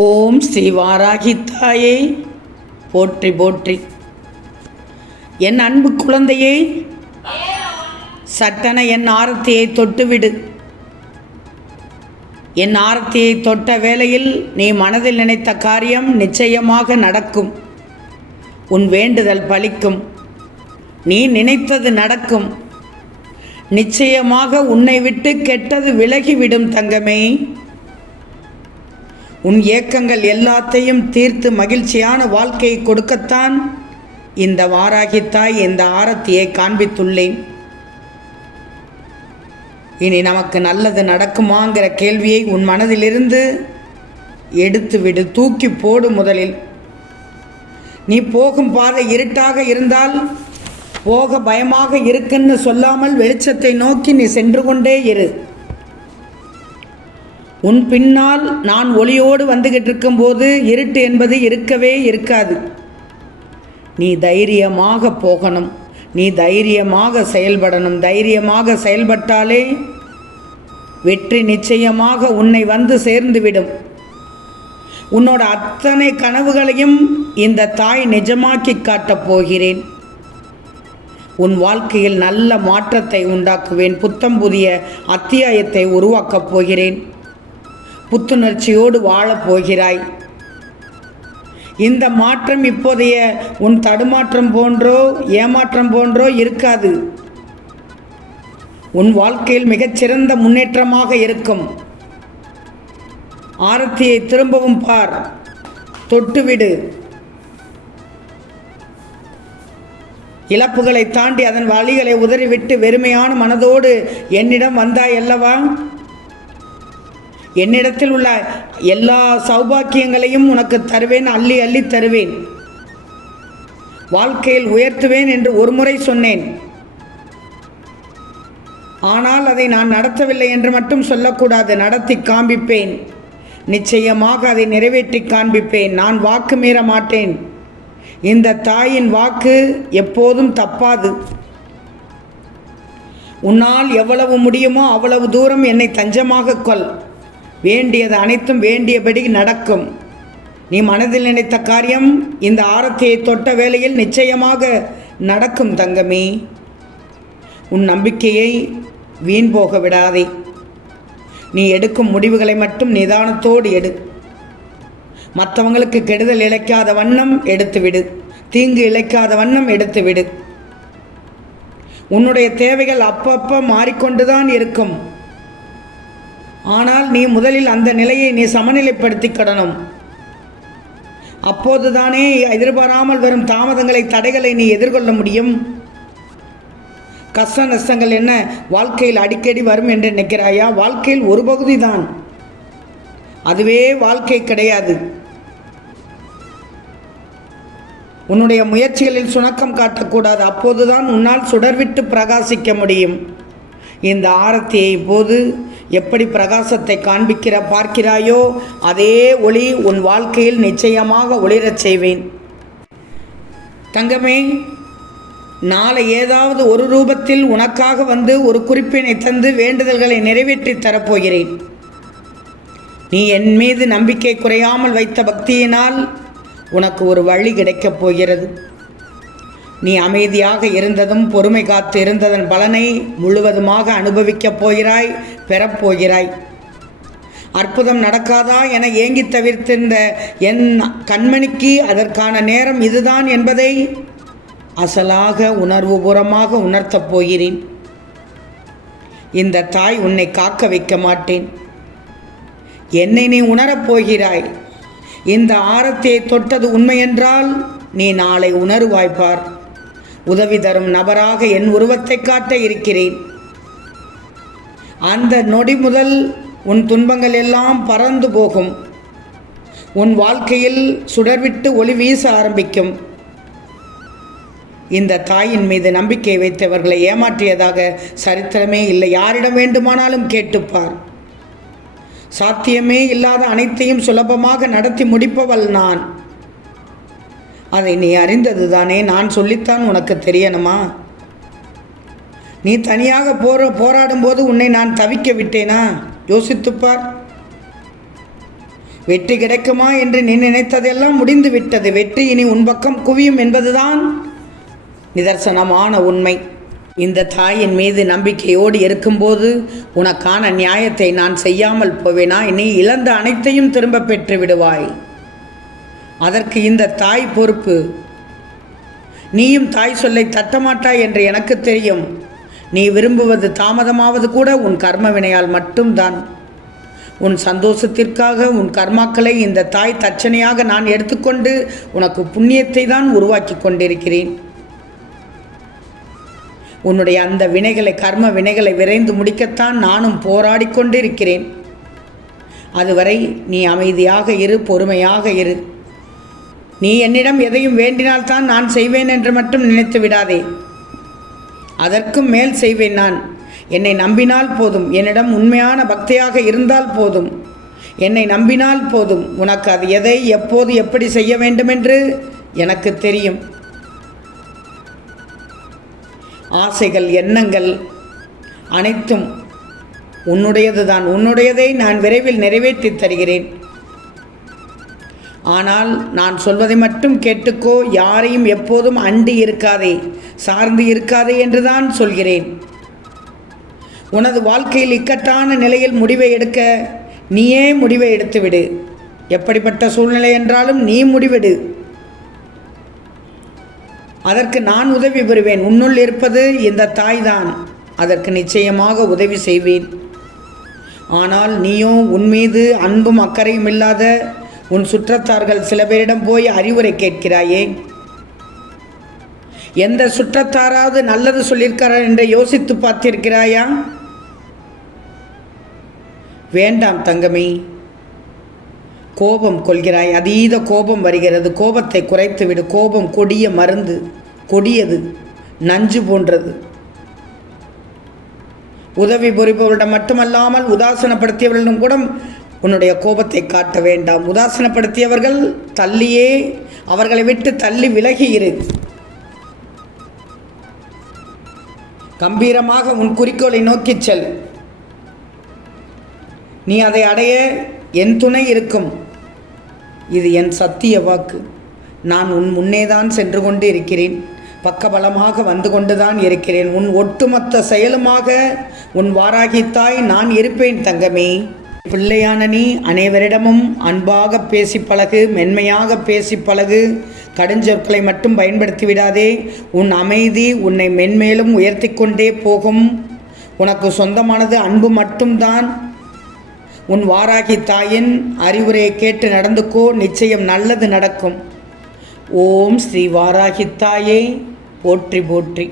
ஓம் ஸ்ரீ வாராகி தாயே போற்றி போற்றி. என் அன்பு குழந்தையே சட்டென என் ஆரத்தியை தொட்டுவிடு. என் ஆரத்தியை தொட்ட வேளையில் நீ மனதில் நினைத்த காரியம் நிச்சயமாக நடக்கும். உன் வேண்டுதல் பலிக்கும். நீ நினைத்தது நடக்கும். நிச்சயமாக உன்னை விட்டு கெட்டது விலகிவிடும் தங்கமே. உன் ஏக்கங்கள் எல்லாத்தையும் தீர்த்து மகிழ்ச்சியான வாழ்க்கையை கொடுக்கத்தான் இந்த வாராகித்தாய் இந்த ஆரத்தியை காண்பித்துள்ளேன். இனி நமக்கு நல்லது நடக்குமாங்கிற கேள்வியை உன் மனதிலிருந்து எடுத்துவிடு தூக்கி போடு முதலில். நீ போகும் பாதை இருட்டாக இருந்தால் போக பயமாக இருக்குன்னு சொல்லாமல் வெளிச்சத்தை நோக்கி நீ சென்று கொண்டே இரு. உன் பின்னால் நான் ஒளியோடு வந்துகிட்டு இருக்கும்போது இருட்டு என்பது இருக்கவே இருக்காது. நீ தைரியமாக போகணும். நீ தைரியமாக செயல்படணும். தைரியமாக செயல்பட்டாலே வெற்றி நிச்சயமாக உன்னை வந்து சேர்ந்துவிடும். உன்னோட அத்தனை கனவுகளையும் இந்த தாய் நிஜமாக்கி காட்டப் போகிறேன். உன் வாழ்க்கையில் நல்ல மாற்றத்தை உண்டாக்குவேன். புத்தம் புதிய அத்தியாயத்தை உருவாக்கப் போகிறேன். புத்துணர்ச்சியோடு வாழப் போகிறாய். இந்த மாற்றம் இப்போதைய உன் தடுமாற்றம் போன்றோ ஏமாற்றம் போன்றோ இருக்காது. உன் வாழ்க்கையில் மிகச்சிறந்த முன்னேற்றமாக இருக்கும். ஆரத்தியை திரும்பவும் பார். தொட்டுவிடு. இழப்புகளை தாண்டி அதன் வழிகளை உதறிவிட்டு வெறுமையான மனதோடு என்னிடம் வந்தாய் அல்லவா? என்னிடத்தில் உள்ள எல்லா சௌபாக்கியங்களையும் உனக்கு தருவேன் அள்ளி அள்ளி தருவேன். வாழ்க்கையில் உயர்த்துவேன் என்று ஒருமுறை சொன்னேன். ஆனால் அதை நான் நடத்தவில்லை என்று மட்டும் சொல்லக்கூடாது. நடத்தி காண்பிப்பேன். நிச்சயமாக அதை நிறைவேற்றி காண்பிப்பேன். நான் வாக்கு மீற மாட்டேன். இந்த தாயின் வாக்கு எப்போதும் தப்பாது. உன்னால் எவ்வளவு முடியுமோ அவ்வளவு தூரம் என்னை தஞ்சமாக கொள். வேண்டியது அனைத்தும் வேண்டியபடி நடக்கும். நீ மனதில் நினைத்த காரியம் இந்த ஆரத்தியை தொட்ட வேளையில் நிச்சயமாக நடக்கும் தங்கமே. உன் நம்பிக்கையை வீண் போக விடாதே. நீ எடுக்கும் முடிவுகளை மட்டும் நிதானத்தோடு எடு. மற்றவங்களுக்கு கெடுதல் இழைக்காத வண்ணம் எடுத்துவிடு. தீங்கு இழைக்காத வண்ணம் எடுத்துவிடு. உன்னுடைய தேவைகள் அப்பப்போ மாறிக்கொண்டுதான் இருக்கும். ஆனால் நீ முதலில் அந்த நிலையை நீ சமநிலைப்படுத்தி சமநிலைப்படுத்திக்கிடணும் அப்போதுதானே எதிர்பாராமல் வரும் தாமதங்களை தடைகளை நீ எதிர்கொள்ள முடியும். கஷ்ட நஷ்டங்கள் என்ன? வாழ்க்கையில் அடிக்கடி வரும் என்று நினைக்கிறாயா? வாழ்க்கையில் ஒரு பகுதி தான் அதுவே வாழ்க்கை கிடையாது. உன்னுடைய முயற்சிகளில் சுணக்கம் காட்டக்கூடாது. அப்போதுதான் உன்னால் சுடர்விட்டு பிரகாசிக்க முடியும். இந்த ஆரத்தியை இப்போது எப்படி பிரகாசத்தை காண்பிக்கிற பார்க்கிறாயோ அதே ஒளி உன் வாழ்க்கையில் நிச்சயமாக ஒளிரச் செய்வேன். தங்கமே நாளை ஏதாவது ஒரு ரூபத்தில் உனக்காக வந்து ஒரு குறிப்பினை தந்து வேண்டுதல்களை நிறைவேற்றி தரப்போகிறேன். நீ என் மீது நம்பிக்கை குறையாமல் வைத்த பக்தியினால் உனக்கு ஒரு வழி கிடைக்கப் போகிறது. நீ அமைதியாக இருந்ததும் பொறுமை காத்து இருந்ததன் பலனை முழுவதுமாக அனுபவிக்கப் போகிறாய் பெறப்போகிறாய் அற்புதம் நடக்காதா என ஏங்கி தவிர்த்திருந்த என் கண்மணிக்கு அதற்கான நேரம் இதுதான் என்பதை அசலாக உணர்வுபூர்வமாக உணர்த்தப் போகிறேன். இந்த தாய் உன்னை காக்க வைக்க மாட்டேன். என்னை நீ உணரப் போகிறாய். இந்த ஆரத்தை தொட்டது உண்மையென்றால் நீ நாளை உணருவாய்ப்பார் உதவி தரும் நபராக என் உருவத்தை காட்ட இருக்கிறேன். அந்த நொடி முதல் உன் துன்பங்கள் எல்லாம் பறந்து போகும். உன் வாழ்க்கையில் சுடர்விட்டு ஒளி வீச ஆரம்பிக்கும். இந்த தாயின் மீது நம்பிக்கை வைத்தவர்களை ஏமாற்றியதாக சரித்திரமே இல்லை. யாரிடம் வேண்டுமானாலும் கேட்டுப்பார். சாத்தியமே இல்லாத அனைத்தையும் சுலபமாக நடத்தி முடிப்பவள் நான். அதை நீ அறிந்தது தானே நான் சொல்லித்தான் உனக்கு தெரியணுமா? நீ தனியாக போற போராடும்போது உன்னை நான் தவிக்க விட்டேனா? யோசித்துப்பார். வெற்றி கிடைக்குமா என்று நீ நினைத்ததெல்லாம் முடிந்து விட்டது வெற்றி இனி உன் பக்கம் குவியும் என்பதுதான் நிதர்சனமான உண்மை. இந்த தாயின் மீது நம்பிக்கையோடு இருக்கும்போது உனக்கான நியாயத்தை நான் செய்யாமல் போவேனா? நீ இழந்த அனைத்தையும் திரும்ப பெற்று விடுவாய் அதற்கு இந்த தாய் பொறுப்பு. நீயும் தாய் சொல்லை தட்டமாட்டாய் என்று எனக்கு தெரியும். நீ விரும்புவது தாமதமாவது கூட உன் கர்ம வினையால் மட்டும்தான். உன் சந்தோஷத்திற்காக உன் கர்மாக்களை இந்த தாய் தட்சணையாக நான் எடுத்துக்கொண்டு உனக்கு புண்ணியத்தை தான் உருவாக்கி கொண்டிருக்கிறேன். உன்னுடைய அந்த வினைகளை கர்ம வினைகளை விரைந்து முடிக்கத்தான் நானும் போராடி கொண்டிருக்கிறேன். அதுவரை நீ அமைதியாக இரு பொறுமையாக இரு. நீ என்னிடம் எதையும் வேண்டினால்தான் நான் செய்வேன் என்று மட்டும் நினைத்து விடாதே. அதற்கும் மேல் செய்வேன் நான். என்னை நம்பினால் போதும். என்னிடம் உண்மையான பக்தியாக இருந்தால் போதும். என்னை நம்பினால் போதும். உனக்கு அது எதை எப்போது எப்படி செய்ய வேண்டுமென்று எனக்கு தெரியும். ஆசைகள் எண்ணங்கள் அனைத்தும் உன்னுடையது தான் உன்னுடையதை நான் விரைவில் நிறைவேற்றித் தருகிறேன். ஆனால் நான் சொல்வதை மட்டும் கேட்டுக்கோ யாரையும் எப்போதும் அண்டி இருக்காதே சார்ந்து இருக்காதே என்றுதான் சொல்கிறேன். உனது வாழ்க்கையில் இக்கட்டான நிலையில் முடிவை எடுக்க நீயே முடிவை எடுத்துவிடு. எப்படிப்பட்ட சூழ்நிலை என்றாலும் நீ முடிவிடு. அதற்கு நான் உதவி பெறுவேன். உன்னுள் இருப்பது இந்த தாய்தான். அதற்கு நிச்சயமாக உதவி செய்வேன். ஆனால் நீயோ உன் மீது அன்பும் அக்கறையும் இல்லாத உன் சுற்றத்தார்கள் சில பேரிடம் போய் அறிவுரை கேட்கிறாயே? எந்த சுற்றத்தாராவது நல்லது சொல்லியிருக்கிறார் என்று யோசித்து பார்த்திருக்கிறாயா? வேண்டாம் தங்கமே. கோபம் கொள்கிறாய். அதீத கோபம் வருகிறது. கோபத்தை குறைத்து விடு கோபம் கொடிய மருந்து. கொடியது. நஞ்சு போன்றது. உதவி புரிபவர்களிடம் மட்டுமல்லாமல் உதாசனப்படுத்தியவர்களிடம் கூட உன்னுடைய கோபத்தை காட்ட வேண்டாம். உதாசனப்படுத்தியவர்கள் தள்ளியே அவர்களை விட்டு தள்ளி விலகி இரு. கம்பீரமாக உன் குறிக்கோளை நோக்கிச் செல். நீ அதை அடைய என் துணை இருக்கும். இது என் சத்திய வாக்கு. நான் உன் முன்னேதான் சென்று கொண்டு இருக்கிறேன். பக்கபலமாக வந்து கொண்டுதான் இருக்கிறேன். உன் ஒட்டுமொத்த செயலுமாக உன் வாராகித்தாய் நான் இருப்பேன் தங்கமே. பிள்ளையான நீ அனைவரிடமும் அன்பாக பேசி பழகு மென்மையாக பேசி பழகு. கடுஞ்சொற்களை மட்டும் பயன்படுத்தி விடாதே. உன் அமைதி உன்னை மென்மேலும் உயர்த்தி கொண்டே போகும். உனக்கு சொந்தமானது அன்பு மட்டும்தான். உன் வாராகி தாயின் அறிவுரையை கேட்டு நடந்துக்கோ நிச்சயம் நல்லது நடக்கும். ஓம் ஸ்ரீ வாராகி தாயே. போற்றி போற்றி.